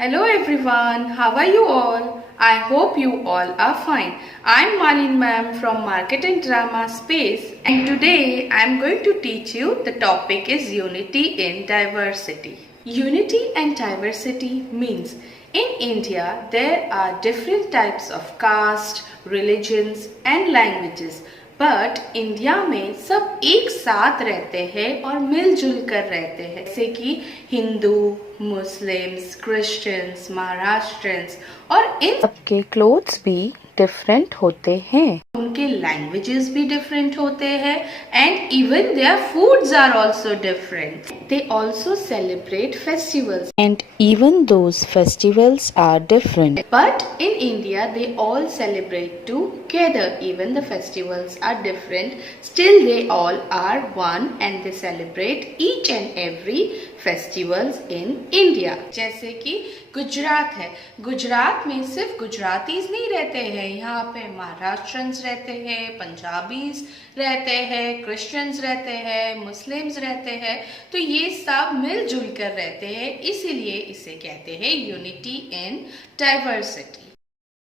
Hello everyone, how are you all? I hope you all are fine. I'm Malin ma'am from Market and Drama Space, and today I'm going to teach you the topic is Unity in Diversity. Unity and diversity means in India there are different types of caste, religions and languages. But India में सब एक साथ रहते हैं और मिलजुल कर रहते हैं, जैसे कि हिंदू, मुस्लिम्स, क्रिश्चियंस, महाराष्ट्रियंस, और इन सबके क्लोथ्स भी डिफरेंट होते हैं, उनके लैंग्वेजेस भी डिफरेंट होते हैं and even their foods are also different. They also celebrate festivals and even those festivals are different, but in India they all celebrate together. Even the festivals are different, still they all are one and they celebrate each and every festivals in India. जैसे कि गुजरात है, गुजरात में सिर्फ Gujaratis नहीं रहते हैं, यहाँ पे महाराष्ट्रियंस रहते हैं, पंजाबीज रहते हैं, क्रिश्चियंस रहते हैं, मुस्लिम्स रहते हैं, तो ये सब मिलजुल कर रहते हैं, इसीलिए इसे कहते हैं unity in diversity.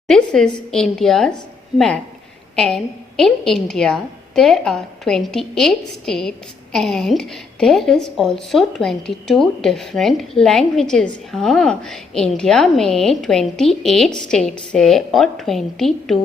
This is India's map. And in India, there are 28 states and there is also 22 different languages. हाँ, इंडिया में 28 states है और 22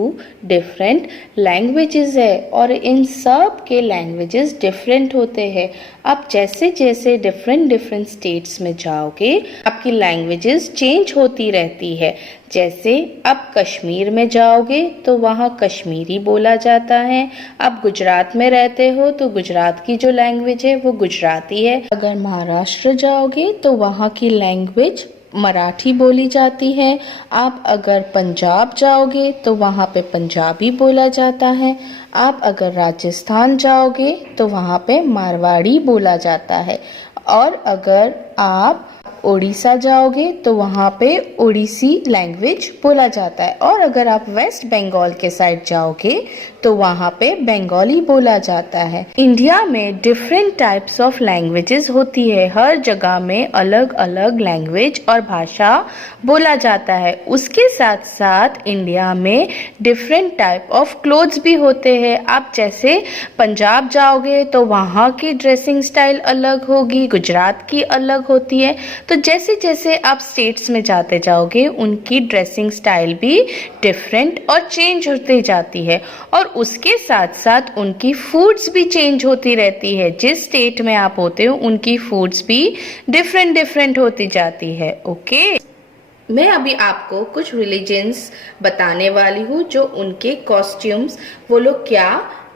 different languages है और इन सब के languages different होते हैं. आप जैसे जैसे different states में जाओगे आपकी languages change होती रहती है. जैसे आप कश्मीर में जाओगे तो वहाँ कश्मीरी बोला जाता है, आप गुजरात में रहते हो तो गुजरात की जो लैंग्वेज है वो गुजराती है. अगर महाराष्ट्र जाओगे तो वहाँ की लैंग्वेज मराठी बोली जाती है. आप अगर पंजाब जाओगे तो वहाँ पे पंजाबी बोला जाता है. आप अगर राजस्थान जाओगे तो वहाँ पे मारवाड़ी बोला जाता है. और अगर आप उड़ीसा जाओगे तो वहाँ पे उड़ीसी लैंग्वेज बोला जाता है. और अगर आप वेस्ट बंगाल के साइड जाओगे तो वहाँ पे बंगाली बोला जाता है. इंडिया में डिफरेंट टाइप्स ऑफ लैंग्वेजेस होती है, हर जगह में अलग अलग लैंग्वेज और भाषा बोला जाता है. उसके साथ साथ इंडिया में डिफरेंट टाइप ऑफ क्लोथ्स भी होते हैं. आप जैसे पंजाब जाओगे तो वहाँ की ड्रेसिंग स्टाइल अलग होगी, गुजरात की अलग होती है. तो जैसे जैसे आप स्टेट्स में जाते जाओगे उनकी ड्रेसिंग स्टाइल भी डिफरेंट और चेंज होती जाती है और उसके साथ साथ उनकी फूड्स भी चेंज होती रहती है. जिस स्टेट में आप होते हो उनकी फूड्स भी डिफरेंट होती जाती है. ओके, मैं अभी आपको कुछ रिलीजन्स बताने वाली हूँ जो उनके कॉस्ट्यूम्स वो लोग क्या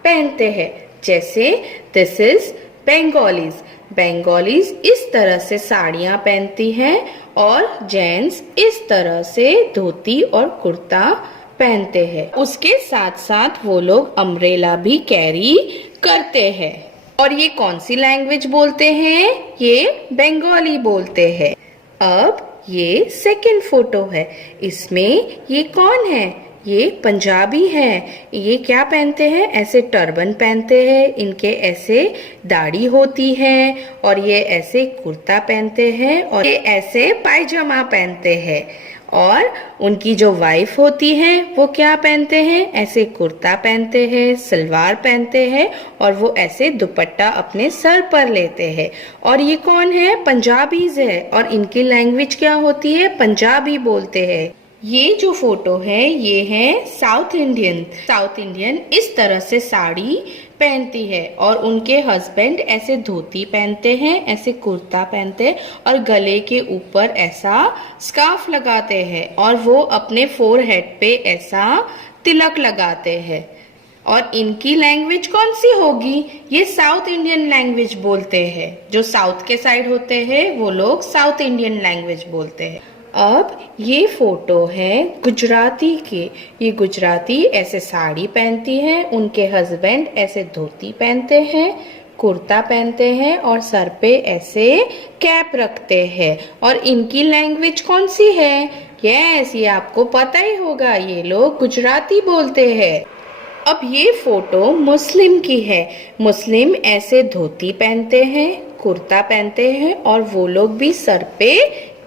पहनते हैं. जैसे दिस इज बंगालीज. बंगालीज इस तरह से साड़ियाँ पहनती हैं और जेंट्स इस तरह से धोती और कुर्ता पहनते हैं. उसके साथ साथ वो लोग अम्ब्रेला भी कैरी करते हैं. और ये कौन सी लैंग्वेज बोलते हैं? ये बंगाली बोलते हैं. अब ये सेकंड फोटो है, इसमें ये कौन है? ये पंजाबी हैं. ये क्या पहनते हैं? ऐसे टर्बन पहनते हैं, इनके ऐसे दाढ़ी होती है और ये ऐसे कुर्ता पहनते हैं और ये ऐसे पायजामा पहनते हैं. और उनकी जो वाइफ होती है वो क्या पहनते हैं? ऐसे कुर्ता पहनते हैं, सलवार पहनते हैं और वो ऐसे दुपट्टा अपने सर पर लेते हैं. और ये कौन है? पंजाबीज है और इनकी लैंग्वेज क्या होती है? पंजाबी बोलते हैं. ये जो फोटो है ये है साउथ इंडियन. साउथ इंडियन इस तरह से साड़ी पहनती है और उनके हस्बैंड ऐसे धोती पहनते हैं, ऐसे कुर्ता पहनते हैं और गले के ऊपर ऐसा स्कार्फ लगाते हैं और वो अपने फोरहेड पे ऐसा तिलक लगाते हैं. और इनकी लैंग्वेज कौन सी होगी? ये साउथ इंडियन लैंग्वेज बोलते हैं. जो साउथ के साइड होते हैं वो लोग साउथ इंडियन लैंग्वेज बोलते हैं. अब ये फोटो है गुजराती के. ये गुजराती ऐसे साड़ी पहनती हैं, उनके हस्बैंड ऐसे धोती पहनते हैं, कुर्ता पहनते हैं और सर पे ऐसे कैप रखते हैं. और इनकी लैंग्वेज कौन सी है? यस, ये आपको पता ही होगा, ये लोग गुजराती बोलते हैं. अब ये फोटो मुस्लिम की है. मुस्लिम ऐसे धोती पहनते हैं, कुर्ता पहनते हैं और वो लोग भी सर पे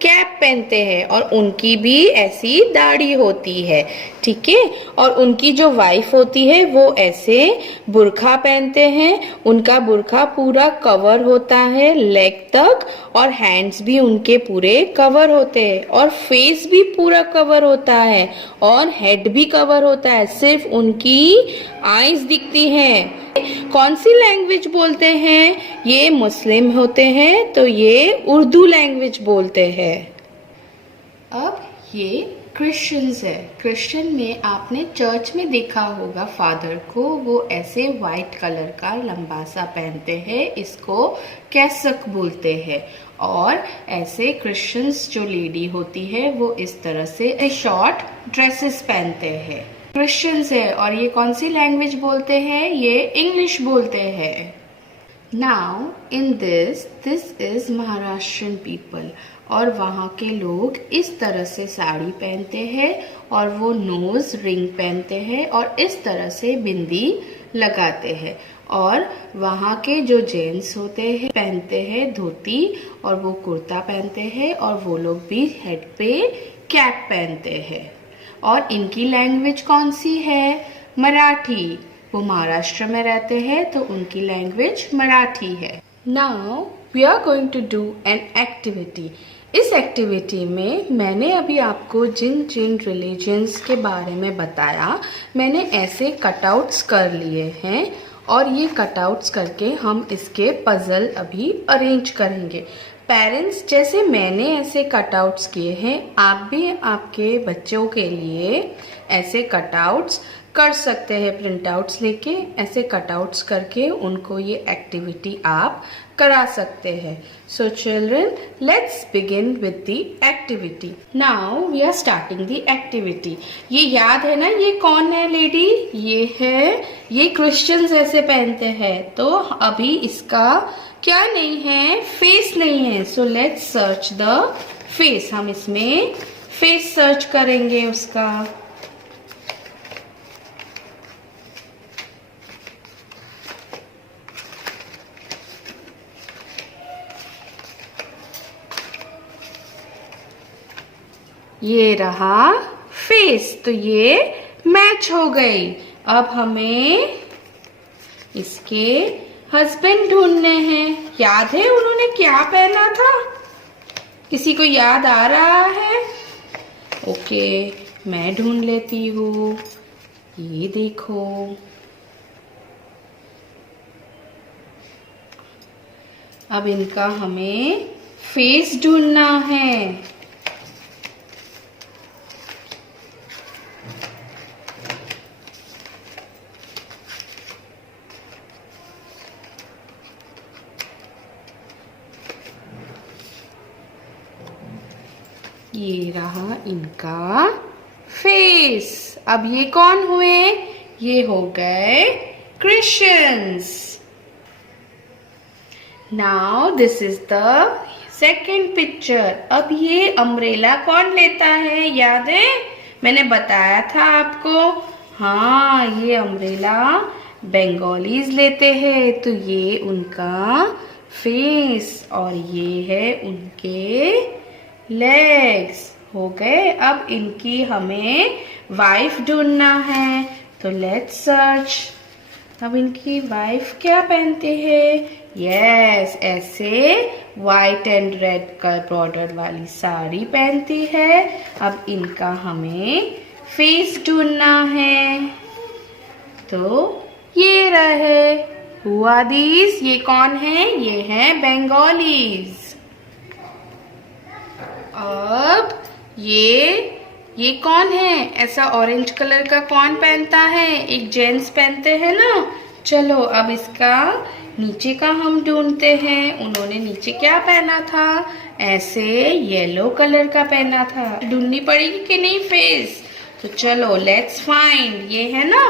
कैप पहनते हैं और उनकी भी ऐसी दाढ़ी होती है, ठीक है। और उनकी जो वाइफ होती है वो ऐसे बुर्खा पहनते हैं, उनका बुर्खा पूरा कवर होता है लेग तक और हैंड्स भी उनके पूरे कवर होते हैं और फेस भी पूरा कवर होता है और हेड भी कवर होता है, सिर्फ उनकी आईज दिखती हैं। कौन सी लैंग्वेज बोलते हैं? ये मुस्लिम होते हैं तो ये उर्दू लैंग्वेज बोलते हैं। अब ये क्रिश्चियंस है। क्रिश्चियन में आपने चर्च में देखा होगा फादर को, वो ऐसे व्हाइट कलर का लंबा सा पहनते हैं, इसको कैसक बोलते हैं। और ऐसे क्रिश्चियंस जो लेडी होती है वो इस तरह से शॉर्ट ड्रेसेस पहनते हैं। क्रिश्चियंस है और ये कौन सी लैंग्वेज बोलते हैं? ये इंग्लिश बोलते हैं। Now in this is Maharashtrian people और वहाँ के लोग इस तरह से साड़ी पहनते हैं और वो नोज रिंग पहनते हैं और इस तरह से बिंदी लगाते हैं। और वहाँ के जो जेंट्स होते हैं पहनते हैं धोती और वो कुर्ता पहनते हैं और वो लोग भी हेड पे कैप पहनते हैं। और इनकी लैंग्वेज कौन सी है? मराठी। वो महाराष्ट्र में रहते हैं तो उनकी लैंग्वेज मराठी है। Now we are going to do an activity. इस एक्टिविटी में मैंने अभी आपको जिन जिन रिलीजन्स के बारे में बताया, मैंने ऐसे कटआउट्स कर लिए हैं और ये कटआउट्स करके हम इसके पजल अभी अरेंज करेंगे। पेरेंट्स जैसे मैंने ऐसे कटआउट्स किए हैं, आप भी आपके बच्चों के लिए ऐसे कटआउट्स कर सकते हैं। प्रिंट आउट्स लेके ऐसे कटआउट्स करके उनको ये एक्टिविटी आप करा सकते हैं। So children, let's begin with the activity. Now we are starting the activity. ये याद है ना, ये कौन है लेडी? ये है, ये क्रिश्चियंस ऐसे पहनते हैं। तो अभी इसका क्या नहीं है? फेस नहीं है। So let's search the face. हम इसमें फेस सर्च करेंगे उसका। ये रहा फेस, तो ये मैच हो गई। अब हमें इसके हस्बैंड ढूंढने हैं। याद है उन्होंने क्या पहना था? किसी को याद आ रहा है? ओके, मैं ढूंढ लेती हूँ। ये देखो, अब इनका हमें फेस ढूंढना है। ये रहा इनका फेस। अब ये कौन हुए? ये हो गए Christians. Now this is the second picture. अब ये अम्ब्रेला कौन लेता है? याद है, मैंने बताया था आपको। हाँ, ये अम्ब्रेला बंगालीज लेते हैं। तो ये उनका फेस और ये है उनके लेग्स। हो गए। अब इनकी हमें वाइफ ढूंढना है, तो लेट्स सर्च। अब इनकी वाइफ क्या पहनते हैं? यस, ऐसे व्हाइट एंड रेड का बॉर्डर वाली साड़ी पहनती है। अब इनका हमें फेस ढूंढना है, तो ये रहे। Who are these? ये कौन है? ये है बंगालीज। अब ये कौन है? ऐसा ऑरेंज कलर का कौन पहनता है? एक जेंट्स पहनते हैं ना। चलो अब इसका नीचे का हम ढूंढते हैं। उन्होंने नीचे क्या पहना था? ऐसे येलो कलर का पहना था। ढूंढनी पड़ेगी कि नहीं फेस? तो चलो लेट्स फाइंड। ये है ना,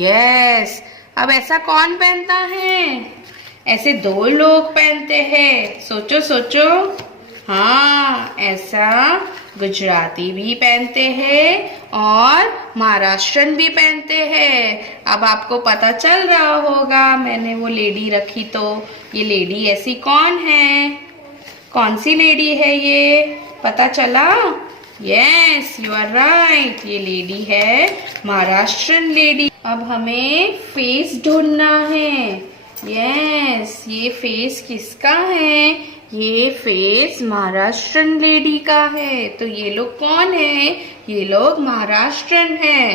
यस। अब ऐसा कौन पहनता है? ऐसे दो लोग पहनते हैं। सोचो सोचो। हाँ, ऐसा गुजराती भी पहनते हैं और महाराष्ट्रन भी पहनते हैं। अब आपको पता चल रहा होगा, मैंने वो लेडी रखी तो ये लेडी ऐसी कौन है? कौन सी लेडी है ये? पता चला? यस, यू आर राइट, ये लेडी है महाराष्ट्रन लेडी। अब हमें फेस ढूंढना है। यस, ये फेस किसका है? ये फेस महाराष्ट्रन लेडी का है। तो ये लोग कौन है? ये लोग महाराष्ट्रन है।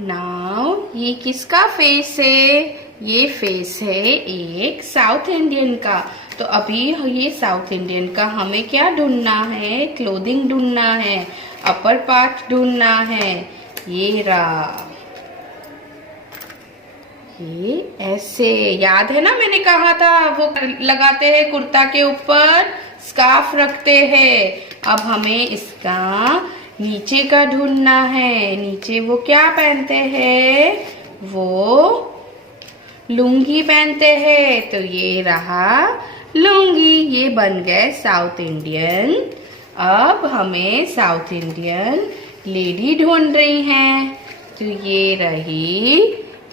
नाउ ये किसका फेस है? ये फेस है एक साउथ इंडियन का। तो अभी ये साउथ इंडियन का हमें क्या ढूंढना है? क्लोथिंग ढूंढना है, अपर पार्ट ढूंढना है। ये रहा, ये ऐसे, याद है ना मैंने कहा था वो लगाते हैं कुर्ता के ऊपर, स्कार्फ रखते हैं। अब हमें इसका नीचे का ढूंढना है। नीचे वो क्या पहनते हैं? वो लुंगी पहनते हैं। तो ये रहा लुंगी, ये बन गए साउथ इंडियन। अब हमें साउथ इंडियन लेडी ढूंढ रही हैं। तो ये रही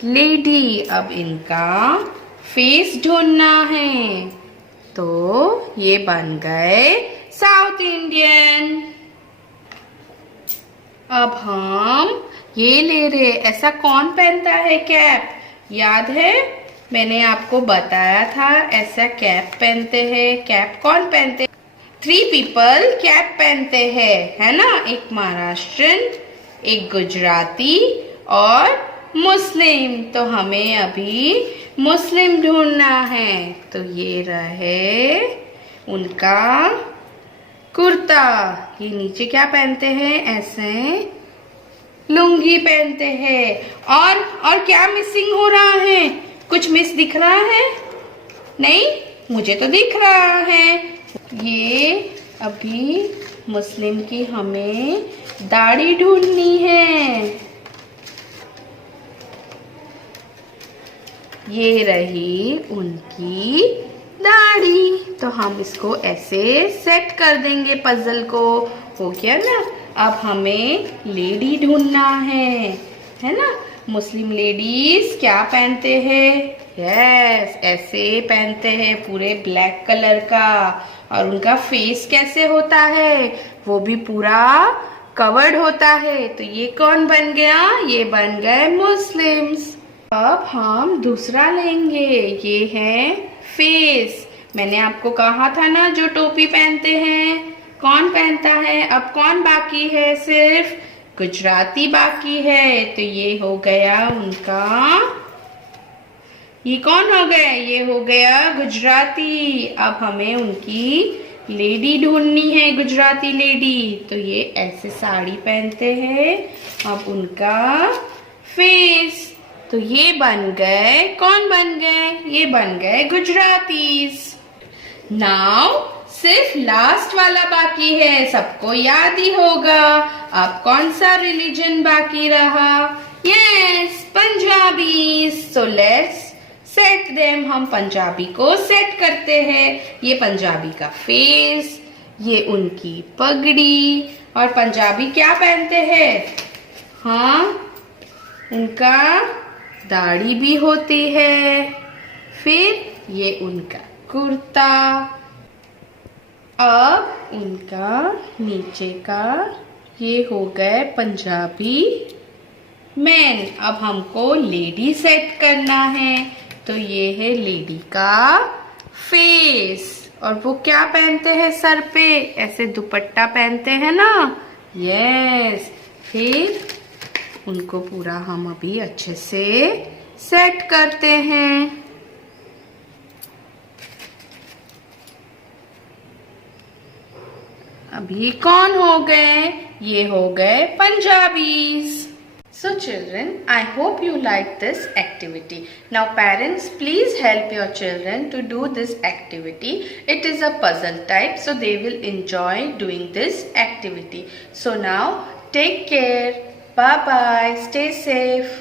लेडी। अब इनका फेस ढूंढना है। तो ये बन गए साउथ इंडियन। अब हम ये ले रहे, ऐसा कौन पहनता है कैप? याद है मैंने आपको बताया था ऐसा कैप पहनते हैं। कैप कौन पहनते? 3 पीपल कैप पहनते हैं, है ना? एक महाराष्ट्रन, एक गुजराती और मुस्लिम। तो हमें अभी मुस्लिम ढूंढना है। तो ये रहे उनका कुर्ता। ये नीचे क्या पहनते हैं? ऐसे लुंगी पहनते हैं। और क्या मिसिंग हो रहा है? कुछ मिस दिख रहा है? नहीं, मुझे तो दिख रहा है। ये अभी मुस्लिम की हमें दाढ़ी ढूंढनी है। ये रही उनकी दाढ़ी। तो हम इसको ऐसे सेट कर देंगे, पजल को। हो गया ना? अब हमें लेडी ढूंढना है ना? मुस्लिम लेडीज क्या पहनते हैं? यस, ऐसे पहनते हैं, पूरे ब्लैक कलर का। और उनका फेस कैसे होता है? वो भी पूरा कवर्ड होता है। तो ये कौन बन गया? ये बन गए मुस्लिम्स। अब हम दूसरा लेंगे। ये है फेस। मैंने आपको कहा था ना जो टोपी पहनते हैं, कौन पहनता है? अब कौन बाकी है? सिर्फ गुजराती बाकी है। तो ये हो गया उनका, ये कौन हो गया? ये हो गया गुजराती। अब हमें उनकी लेडी ढूंढनी है, गुजराती लेडी। तो ये ऐसे साड़ी पहनते हैं। अब उनका फेस। तो ये बन गए, कौन बन गए? ये बन गए गुजरातीज। नाउ सिर्फ लास्ट वाला बाकी है, सबको याद ही होगा। अब कौन सा रिलीजन बाकी रहा? Yes, Punjabi. So let's set them. हम पंजाबी को सेट करते हैं। ये पंजाबी का फेस, ये उनकी पगड़ी। और पंजाबी क्या पहनते हैं? हाँ, उनका दाढ़ी भी होती है। फिर ये उनका कुर्ता। अब इनका नीचे का ये हो गए पंजाबी मैन। अब हमको लेडी सेट करना है। तो ये है लेडी का फेस। और वो क्या पहनते हैं सर पे? ऐसे दुपट्टा पहनते हैं ना? यस। फिर उनको पूरा हम अभी अच्छे से सेट करते हैं। अभी कौन हो गए? ये हो गए Punjabis. So children, I hope you liked this activity. Now parents, please help your children to do this activity. It is a puzzle type, so they will enjoy doing this activity. So now take care. Bye bye. Stay safe.